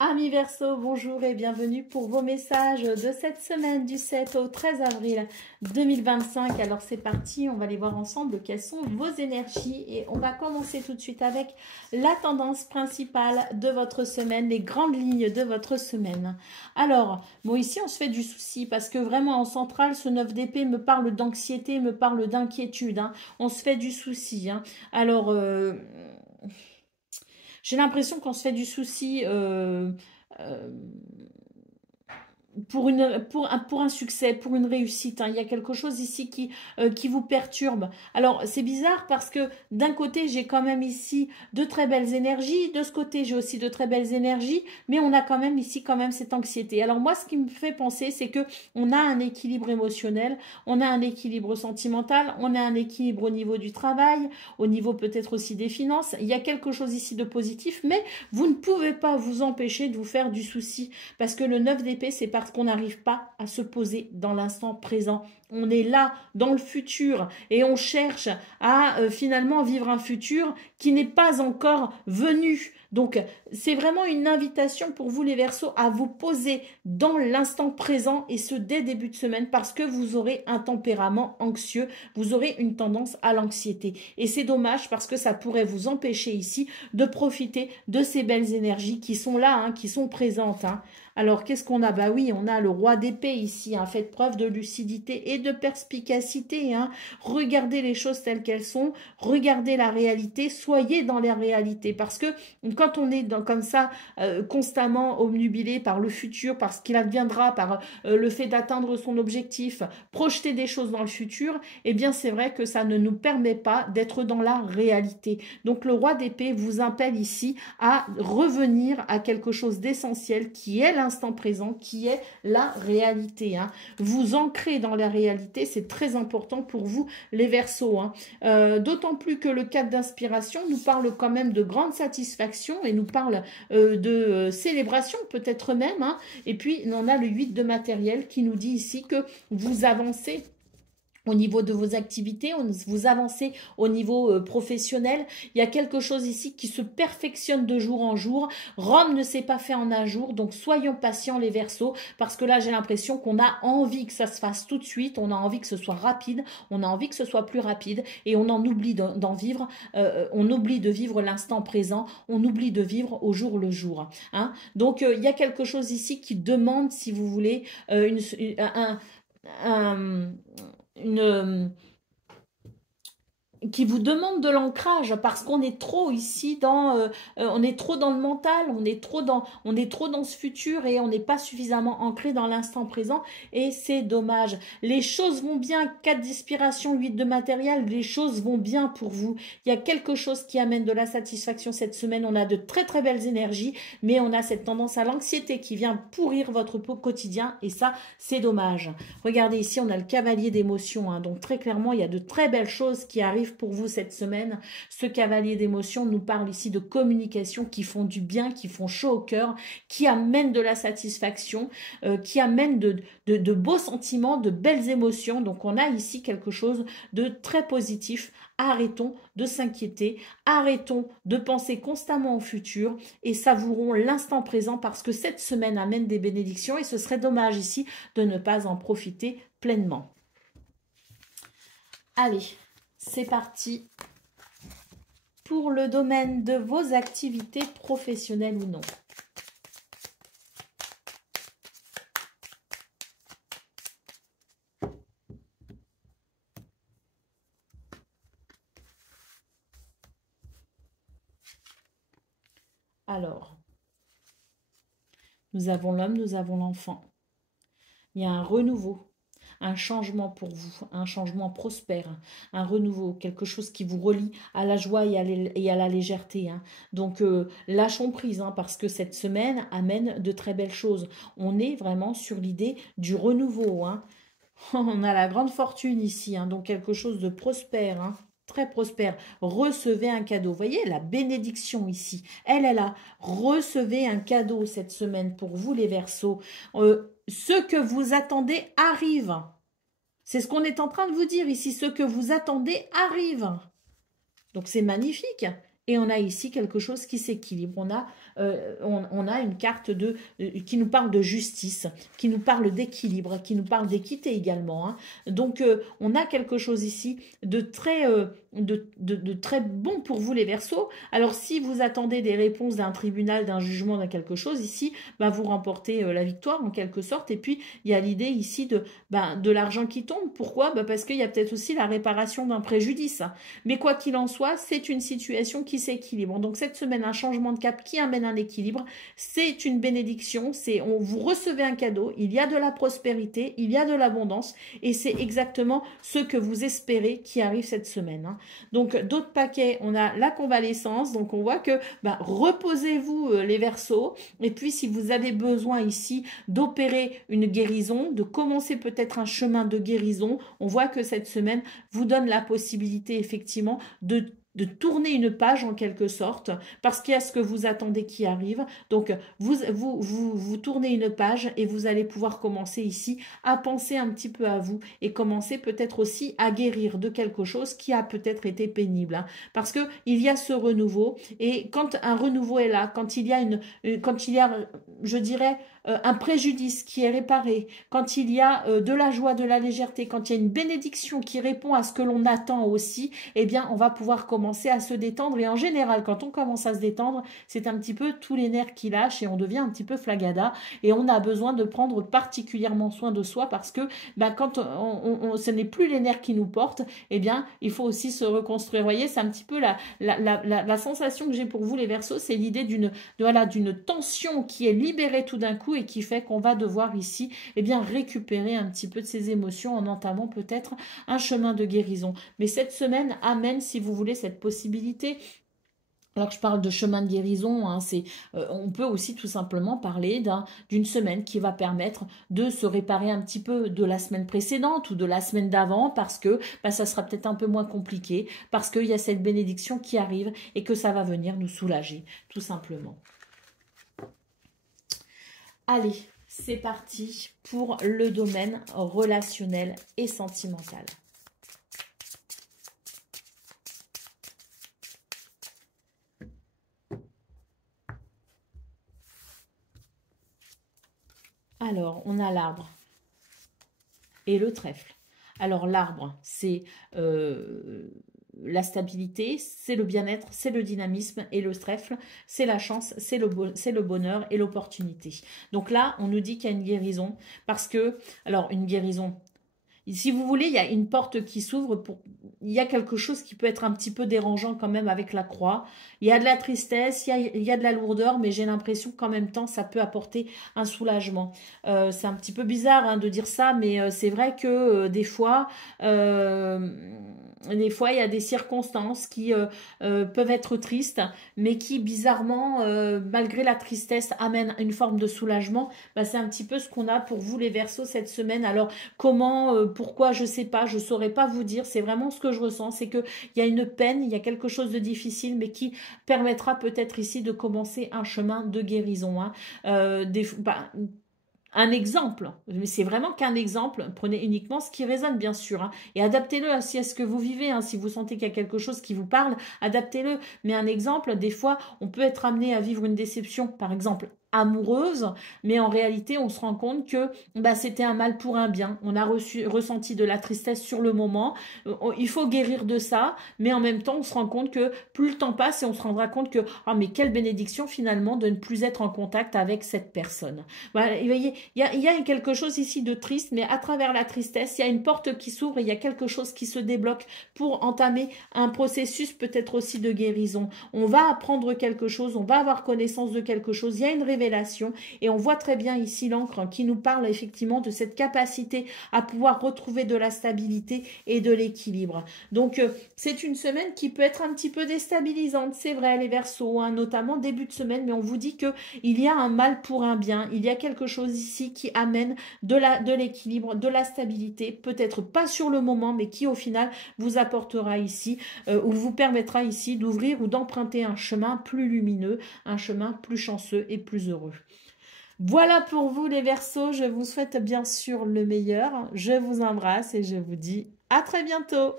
Amis Verseau, bonjour et bienvenue pour vos messages de cette semaine du 7 au 13 avril 2025. Alors c'est parti, on va aller voir ensemble quelles sont vos énergies et on va commencer tout de suite avec la tendance principale de votre semaine, les grandes lignes de votre semaine. Alors, bon ici on se fait du souci parce que vraiment en centrale, ce 9 d'épée me parle d'anxiété, me parle d'inquiétude. On se fait du souci. Alors... j'ai l'impression qu'on se fait du souci euh, pour un succès, pour une réussite. Il y a quelque chose ici qui vous perturbe. Alors, c'est bizarre parce que d'un côté, j'ai quand même ici de très belles énergies. De ce côté, j'ai aussi de très belles énergies. Mais on a quand même ici cette anxiété. Alors moi, ce qui me fait penser, c'est que on a un équilibre émotionnel, on a un équilibre sentimental, on a un équilibre au niveau du travail, au niveau peut-être aussi des finances. Il y a quelque chose ici de positif, mais vous ne pouvez pas vous empêcher de vous faire du souci. Parce que le 9 d'épée, c'est parce qu'on n'arrive pas à se poser dans l'instant présent. On est là, dans le futur, et on cherche à finalement vivre un futur qui n'est pas encore venu. Donc, c'est vraiment une invitation pour vous les Verseaux à vous poser dans l'instant présent et ce dès début de semaine parce que vous aurez un tempérament anxieux, vous aurez une tendance à l'anxiété. Et c'est dommage parce que ça pourrait vous empêcher ici de profiter de ces belles énergies qui sont là, qui sont présentes. Alors, qu'est-ce qu'on a? Bah oui, on a le roi d'épée ici. Faites preuve de lucidité et de perspicacité. Regardez les choses telles qu'elles sont. Regardez la réalité. Soyez dans la réalité. Parce que quand on est comme ça, constamment obnubilé par le futur, par ce qu'il adviendra, par le fait d'atteindre son objectif, projeter des choses dans le futur, eh bien, c'est vrai que ça ne nous permet pas d'être dans la réalité. Donc, le roi d'épée vous appelle ici à revenir à quelque chose d'essentiel qui est l'instant présent, qui est la réalité. Vous ancrez dans la réalité, c'est très important pour vous les Verseaux. D'autant plus que le 4 d'inspiration nous parle quand même de grande satisfaction et nous parle de célébration peut-être même. Et puis on a le 8 de matériel qui nous dit ici que vous avancez au niveau de vos activités, vous avancez au niveau professionnel. Il y a quelque chose ici qui se perfectionne de jour en jour. Rome ne s'est pas fait en un jour, donc soyons patients les Verseaux, parce que là j'ai l'impression qu'on a envie que ça se fasse tout de suite, on a envie que ce soit rapide, on a envie que ce soit plus rapide, et on en oublie d'en vivre, on oublie de vivre l'instant présent, on oublie de vivre au jour le jour. Donc il y a quelque chose ici qui demande, si vous voulez, un, une, qui vous demande de l'ancrage parce qu'on est trop ici on est trop dans le mental, on est trop dans ce futur et on n'est pas suffisamment ancré dans l'instant présent et c'est dommage. Les choses vont bien, 4 d'inspiration, 8 de matériel, les choses vont bien pour vous. Il y a quelque chose qui amène de la satisfaction cette semaine, on a de très très belles énergies, mais on a cette tendance à l'anxiété qui vient pourrir votre quotidien et ça c'est dommage. Regardez ici, on a le cavalier d'émotions, donc très clairement il y a de très belles choses qui arrivent pour vous cette semaine. Ce cavalier d'émotions nous parle ici de communication qui font du bien, qui font chaud au cœur, qui amènent de la satisfaction, qui amènent de beaux sentiments, de belles émotions. Donc on a ici quelque chose de très positif. Arrêtons de s'inquiéter, arrêtons de penser constamment au futur et savourons l'instant présent parce que cette semaine amène des bénédictions et ce serait dommage ici de ne pas en profiter pleinement. Allez, c'est parti pour le domaine de vos activités professionnelles ou non. Alors, nous avons l'homme, nous avons l'enfant. Il y a un renouveau. Un changement pour vous, un changement prospère, un renouveau, quelque chose qui vous relie à la joie et à la légèreté. Donc, lâchons prise, parce que cette semaine amène de très belles choses. On est vraiment sur l'idée du renouveau. On a la grande fortune ici, donc quelque chose de prospère, très prospère. Recevez un cadeau. Vous voyez, la bénédiction ici, elle est là. Recevez un cadeau cette semaine pour vous les Verseaux. Ce que vous attendez arrive. C'est ce qu'on est en train de vous dire ici. Ce que vous attendez arrive. Donc c'est magnifique. Et on a ici quelque chose qui s'équilibre. On a on a une carte qui nous parle de justice, qui nous parle d'équilibre, qui nous parle d'équité également. Hein. Donc, on a quelque chose ici de très, de très bon pour vous les Verseaux. Alors, si vous attendez des réponses d'un tribunal, d'un jugement, d'un quelque chose, ici, bah, vous remportez la victoire en quelque sorte. Et puis, il y a l'idée ici de l'argent qui tombe. Pourquoi? Bah, parce qu'il y a peut-être aussi la réparation d'un préjudice. Mais quoi qu'il en soit, c'est une situation qui s'équilibre. Donc, cette semaine, un changement de cap qui amène un équilibre. C'est une bénédiction. Vous recevez un cadeau. Il y a de la prospérité, il y a de l'abondance. Et c'est exactement ce que vous espérez qui arrive cette semaine. Hein. Donc, d'autres paquets, on a la convalescence. Donc, on voit que reposez-vous les Verseaux. Et puis, si vous avez besoin ici d'opérer une guérison, de commencer peut-être un chemin de guérison, on voit que cette semaine vous donne la possibilité effectivement de tourner une page en quelque sorte, parce qu'il y a ce que vous attendez qui arrive. Donc, vous tournez une page et vous allez pouvoir commencer ici à penser un petit peu à vous et commencer peut-être aussi à guérir de quelque chose qui a peut-être été pénible. Hein, parce que il y a ce renouveau et quand un renouveau est là, quand il y a je dirais, un préjudice qui est réparé, quand il y a de la joie, de la légèreté, quand il y a une bénédiction qui répond à ce que l'on attend aussi, eh bien, on va pouvoir commencer à se détendre. Et en général, quand on commence à se détendre, c'est un petit peu tous les nerfs qui lâchent et on devient un petit peu flagada. Et on a besoin de prendre particulièrement soin de soi parce que quand ce n'est plus les nerfs qui nous portent, eh bien, il faut aussi se reconstruire. Vous voyez, c'est un petit peu la sensation que j'ai pour vous, les Verseaux, c'est l'idée d'une tension qui est libérée tout d'un coup et qui fait qu'on va devoir ici récupérer un petit peu de ses émotions en entamant peut-être un chemin de guérison. Mais cette semaine amène, si vous voulez, cette possibilité. Alors que je parle de chemin de guérison, hein, on peut aussi tout simplement parler d'une semaine qui va permettre de se réparer un petit peu de la semaine précédente ou de la semaine d'avant parce que ça sera peut-être un peu moins compliqué, parce qu'il y a cette bénédiction qui arrive et que ça va venir nous soulager, tout simplement. Allez, c'est parti pour le domaine relationnel et sentimental. Alors, on a l'arbre et le trèfle. Alors, l'arbre, c'est la stabilité, c'est le bien-être, c'est le dynamisme, et le trèfle, c'est la chance, c'est le bonheur et l'opportunité. Donc là, on nous dit qu'il y a une guérison, parce que, alors une guérison, si vous voulez, il y a une porte qui s'ouvre, il y a quelque chose qui peut être un petit peu dérangeant quand même avec la croix. Il y a de la tristesse, il y a de la lourdeur, mais j'ai l'impression qu'en même temps, ça peut apporter un soulagement. C'est un petit peu bizarre hein, de dire ça, mais c'est vrai que des fois, il y a des circonstances qui peuvent être tristes, mais qui bizarrement, malgré la tristesse, amènent une forme de soulagement. C'est un petit peu ce qu'on a pour vous les Verseaux cette semaine. Alors comment, pourquoi, je sais pas, je saurais pas vous dire. C'est vraiment ce que je ressens, c'est que il y a une peine, il y a quelque chose de difficile, mais qui permettra peut-être ici de commencer un chemin de guérison. Hein. Un exemple, mais c'est vraiment qu'un exemple, prenez uniquement ce qui résonne bien sûr, hein, et adaptez-le à ce que vous vivez, hein, si vous sentez qu'il y a quelque chose qui vous parle, adaptez-le, mais un exemple, des fois, on peut être amené à vivre une déception, par exemple, amoureuse, mais en réalité, on se rend compte que c'était un mal pour un bien, on a ressenti de la tristesse sur le moment, il faut guérir de ça, mais en même temps, on se rend compte que plus le temps passe et on se rendra compte que, mais quelle bénédiction finalement de ne plus être en contact avec cette personne. Voilà, vous voyez, il y a quelque chose ici de triste, mais à travers la tristesse, il y a une porte qui s'ouvre et il y a quelque chose qui se débloque pour entamer un processus peut-être aussi de guérison. On va apprendre quelque chose, on va avoir connaissance de quelque chose, il y a une révélation et on voit très bien ici l'encre qui nous parle effectivement de cette capacité à pouvoir retrouver de la stabilité et de l'équilibre. Donc, c'est une semaine qui peut être un petit peu déstabilisante, c'est vrai, les Verseaux, hein, notamment début de semaine, mais on vous dit qu'il y a un mal pour un bien, il y a quelque chose ici qui amène de l'équilibre, de la stabilité, peut-être pas sur le moment, mais qui au final vous apportera ici, ou vous permettra ici d'ouvrir ou d'emprunter un chemin plus lumineux, un chemin plus chanceux et plus heureux. Voilà pour vous les Verseaux, je vous souhaite bien sûr le meilleur, je vous embrasse et je vous dis à très bientôt.